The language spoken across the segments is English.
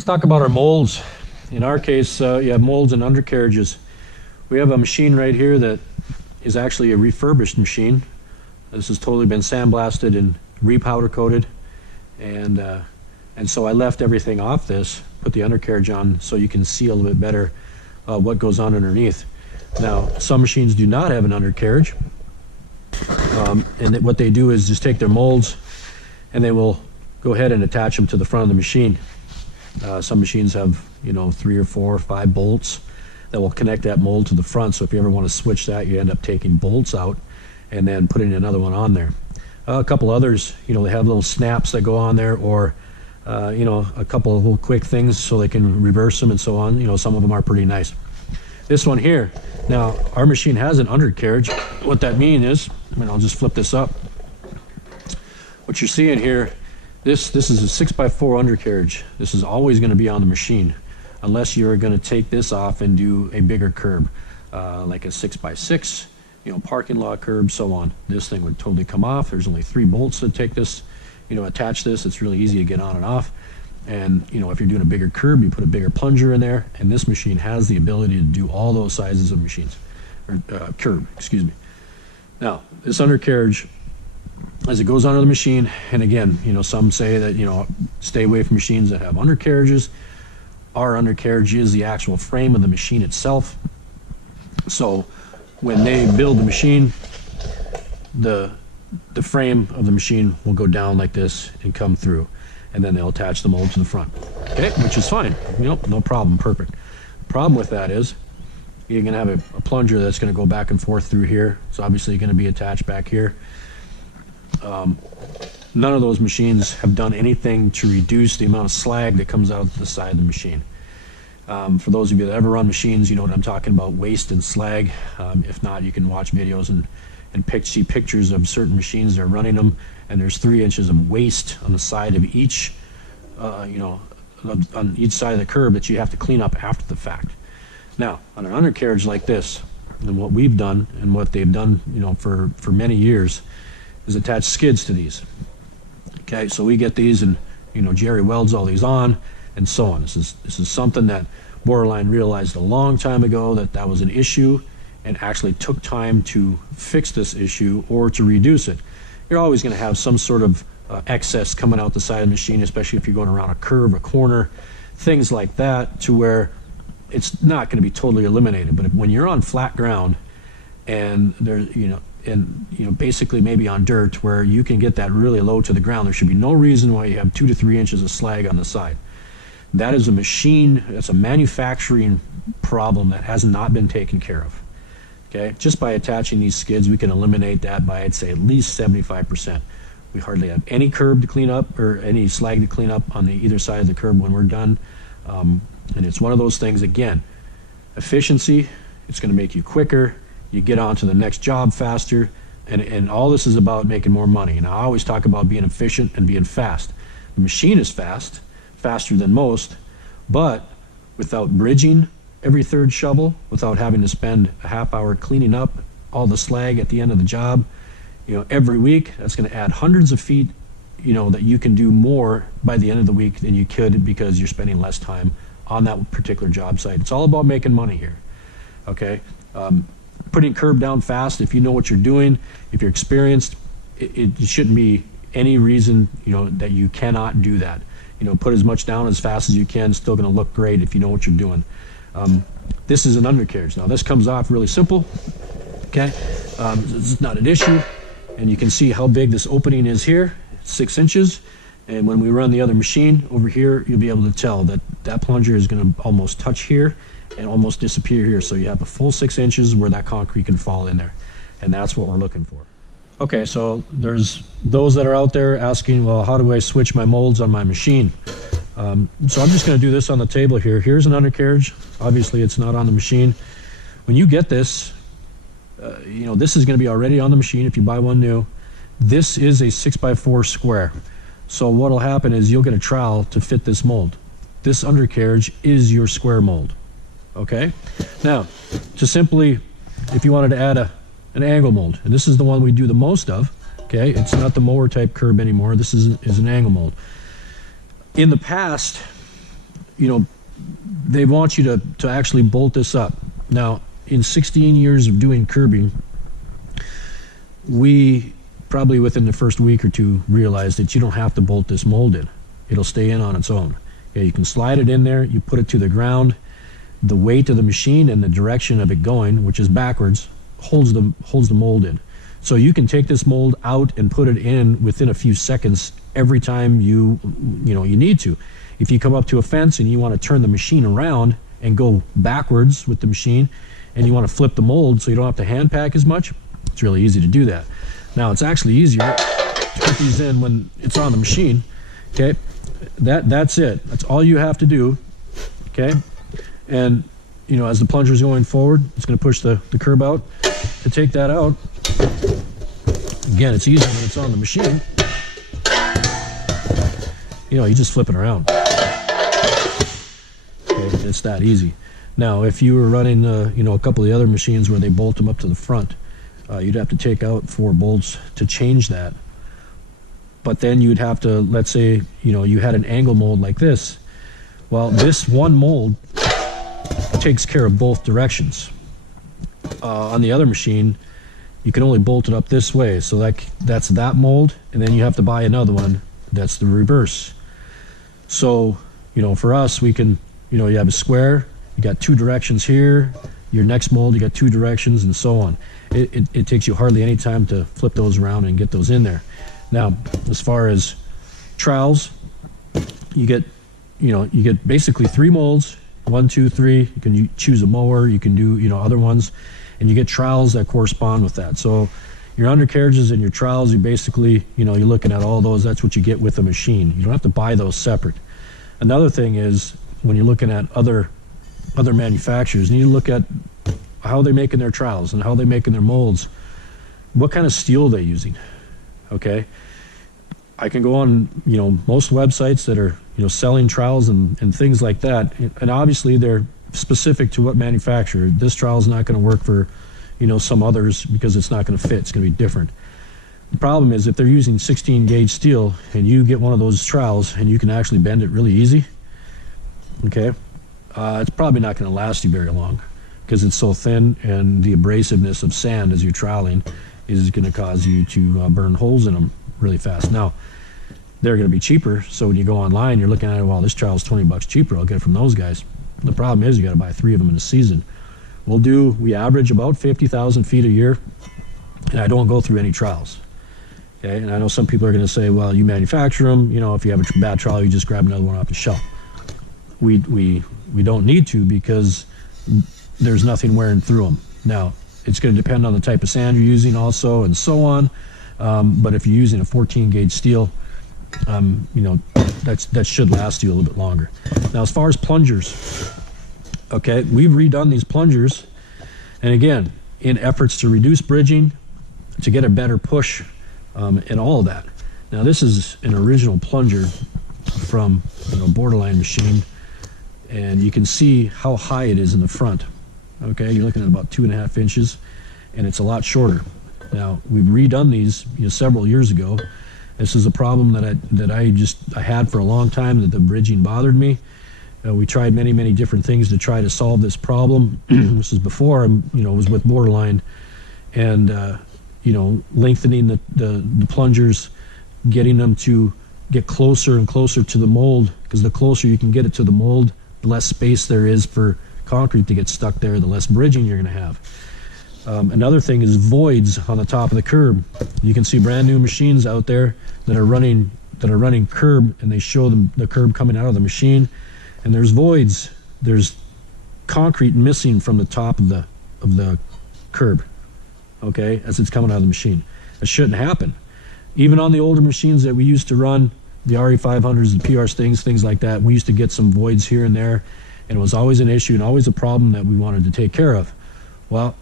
Let's talk about our molds. In our case, you have molds and undercarriages. We have a machine right here that is actually a refurbished machine. This has totally been sandblasted and repowder coated, and so I left everything off this, put the undercarriage on so you can see a little bit better what goes on underneath. Now, some machines do not have an undercarriage, and what they do is just take their molds and they will go ahead and attach them to the front of the machine. Some machines have, 3 or 4 or 5 bolts that will connect that mold to the front, so if you ever want to switch that, you end up taking bolts out and then putting another one on there. A couple others, they have little snaps that go on there, or a couple of little quick things so they can reverse them and so on. Some of them are pretty nice. This one here, now our machine has an undercarriage. What that means is, I'll just flip this up. What you're seeing here, this is a 6x4 undercarriage. This is always going to be on the machine, unless you're going to take this off and do a bigger curb, like a 6x6, parking lot curb, so on. This thing would totally come off. There's only 3 bolts that take this, attach this. It's really easy to get on and off. And, if you're doing a bigger curb, you put a bigger plunger in there, and this machine has the ability to do all those sizes of machines, or curb, excuse me. Now, this undercarriage, as it goes onto the machine, and again, some say that, stay away from machines that have undercarriages. Our undercarriage is the actual frame of the machine itself. So when they build the machine, the frame of the machine will go down like this and come through, and then they'll attach the mold to the front. Okay, which is fine. No problem, perfect. Problem with that is you're going to have a plunger that's going to go back and forth through here. It's obviously going to be attached back here. None of those machines have done anything to reduce the amount of slag that comes out the side of the machine. For those of you that ever run machines, you know what I'm talking about, waste and slag. If not, you can watch videos and see pictures of certain machines that are running them, and there's 3 inches of waste on the side of each, on each side of the curb that you have to clean up after the fact. Now, on an undercarriage like this, and what we've done and what they've done, for many years, is attach skids to these. Okay, so we get these, and Jerry welds all these on, and so on. This is something that Borderline realized a long time ago that was an issue, and actually took time to fix this issue or to reduce it. You're always going to have some sort of excess coming out the side of the machine, especially if you're going around a curve, a corner, things like that, to where it's not going to be totally eliminated. But when you're on flat ground, and there's basically maybe on dirt where you can get that really low to the ground, there should be no reason why you have 2 to 3 inches of slag on the side. That is a machine, that's a manufacturing problem that has not been taken care of. Okay, just by attaching these skids, we can eliminate that by, I'd say, at least 75%. We hardly have any curb to clean up, or any slag to clean up on either side of the curb when we're done. And it's one of those things, again, efficiency, it's going to make you quicker, you get on to the next job faster, and all this is about making more money. And I always talk about being efficient and being fast. The machine is fast, faster than most, but without bridging every 3rd shovel, without having to spend a half hour cleaning up all the slag at the end of the job, every week, that's going to add hundreds of feet, that you can do more by the end of the week than you could, because you're spending less time on that particular job site. It's all about making money here. Okay, putting curb down fast, if you know what you're doing, if you're experienced, it shouldn't be any reason that you cannot do that. Put as much down as fast as you can. Still going to look great if you know what you're doing. This is an undercarriage. Now this comes off really simple. Okay, it's not an issue, and you can see how big this opening is here. It's 6 inches, and when we run the other machine over here, you'll be able to tell that that plunger is going to almost touch here and almost disappear here. So you have a full 6 inches where that concrete can fall in there, and that's what we're looking for. Okay, so there's those that are out there asking, well, how do I switch my molds on my machine? So I'm just going to do this on the table here. Here's an undercarriage. Obviously, it's not on the machine. When you get this, this is going to be already on the machine if you buy one new. This is a 6x4 square. So what will happen is you'll get a trowel to fit this mold. This undercarriage is your square mold. Okay? Now, to simply, if you wanted to add an angle mold, and this is the one we do the most of, okay? It's not the mower type curb anymore. This is an angle mold. In the past, they want you to actually bolt this up. Now, in 16 years of doing curbing, we probably within the first week or two realized that you don't have to bolt this mold in. It'll stay in on its own. Yeah, you can slide it in there, you put it to the ground. The weight of the machine and the direction of it going, which is backwards, holds the mold in. So you can take this mold out and put it in within a few seconds every time you need to. If you come up to a fence and you want to turn the machine around and go backwards with the machine, and you want to flip the mold so you don't have to hand pack as much, it's really easy to do that. Now, it's actually easier to put these in when it's on the machine. Okay, that's it. That's all you have to do. Okay, and as the plunger's going forward, it's going to push the curb out. To take that out, again, it's easier when it's on the machine. You just flip it around. Okay, it's that easy. Now, if you were running, a couple of the other machines where they bolt them up to the front, you'd have to take out 4 bolts to change that. But then you'd have to, let's say, you had an angle mold like this. Well, this one mold takes care of both directions. On the other machine, you can only bolt it up this way. So that's that mold, and then you have to buy another one that's the reverse. So, for us, we can, you have a square, you got 2 directions here, your next mold, you got 2 directions, and so on. It takes you hardly any time to flip those around and get those in there. Now, as far as trowels, you get basically 3 molds, 1, 2, 3. You can choose a mower, you can do, other ones, and you get trowels that correspond with that. So your undercarriages and your trowels, you basically, you're looking at all those, that's what you get with a machine. You don't have to buy those separate. Another thing is, when you're looking at other manufacturers, you need to look at how they're making their trowels and how they're making their molds. What kind of steel they're using, okay? I can go on, most websites that are, selling trowels and things like that, and obviously they're specific to what manufacturer. This trowel is not going to work for, some others because it's not going to fit. It's going to be different. The problem is if they're using 16 gauge steel and you get one of those trowels and you can actually bend it really easy, okay, it's probably not going to last you very long because it's so thin, and the abrasiveness of sand as you're troweling is going to cause you to burn holes in them really fast. Now, they're going to be cheaper, so when you go online, you're looking at it, well, this trowel's $20 cheaper, I'll get it from those guys. The problem is you got to buy 3 of them in a season. We average about 50,000 feet a year, and I don't go through any trowels. Okay, and I know some people are going to say, well, you manufacture them, if you have a bad trowel, you just grab another one off the shelf. We don't need to, because there's nothing wearing through them. Now, it's going to depend on the type of sand you're using also, and so on. But if you're using a 14 gauge steel, that should last you a little bit longer. Now, as far as plungers, okay, we've redone these plungers, and again, in efforts to reduce bridging, to get a better push, and all of that. Now, this is an original plunger from Borderline machine, and you can see how high it is in the front. Okay, you're looking at about 2.5 inches, and it's a lot shorter. Now, we've redone these several years ago. This is a problem that I had for a long time, that the bridging bothered me. We tried many different things to try to solve this problem. This is before I was with Borderline, and lengthening the plungers, getting them to get closer and closer to the mold, because the closer you can get it to the mold, the less space there is for concrete to get stuck there, the less bridging you're going to have. Another thing is voids on the top of the curb. You can see brand new machines out there that are running curb, and they show them the curb coming out of the machine, and there's voids. There's concrete missing from the top of the curb, okay, as it's coming out of the machine. That shouldn't happen. Even on the older machines that we used to run, the RE500s, the PR Stings, things like that, we used to get some voids here and there, and it was always an issue and always a problem that we wanted to take care of. Well,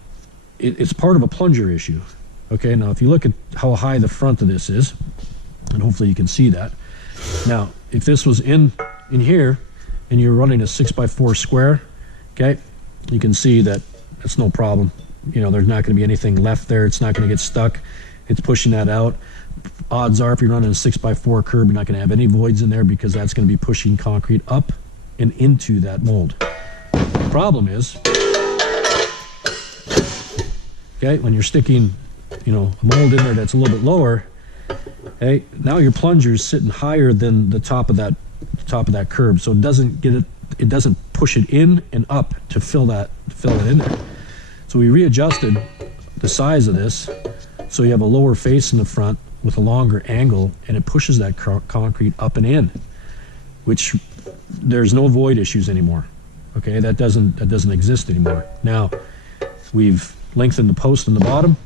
it's part of a plunger issue. Okay, now if you look at how high the front of this is, and hopefully you can see that. Now, if this was in here, and you're running a 6x4 square, okay, you can see that it's no problem. There's not going to be anything left there. It's not going to get stuck. It's pushing that out. Odds are, if you're running a 6x4 curb, you're not going to have any voids in there, because that's going to be pushing concrete up and into that mold. The problem is, okay, when you're sticking, you know, a mold in there that's a little bit lower, okay, now your plunger is sitting higher than the top of that curb, so it doesn't get it. It doesn't push it in and up to fill it in there. So we readjusted the size of this so you have a lower face in the front with a longer angle, and it pushes that concrete up and in, which there's no void issues anymore. Okay, that doesn't exist anymore. Now we've lengthened the post in the bottom.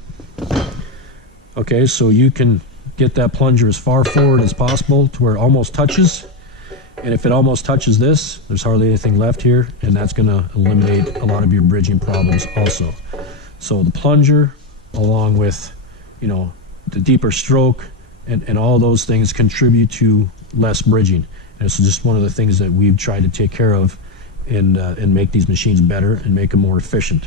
Okay, so you can get that plunger as far forward as possible to where it almost touches. And if it almost touches this, there's hardly anything left here, and that's going to eliminate a lot of your bridging problems also. So the plunger, along with, you know, the deeper stroke and all those things contribute to less bridging. And it's just one of the things that we've tried to take care of and make these machines better and make them more efficient.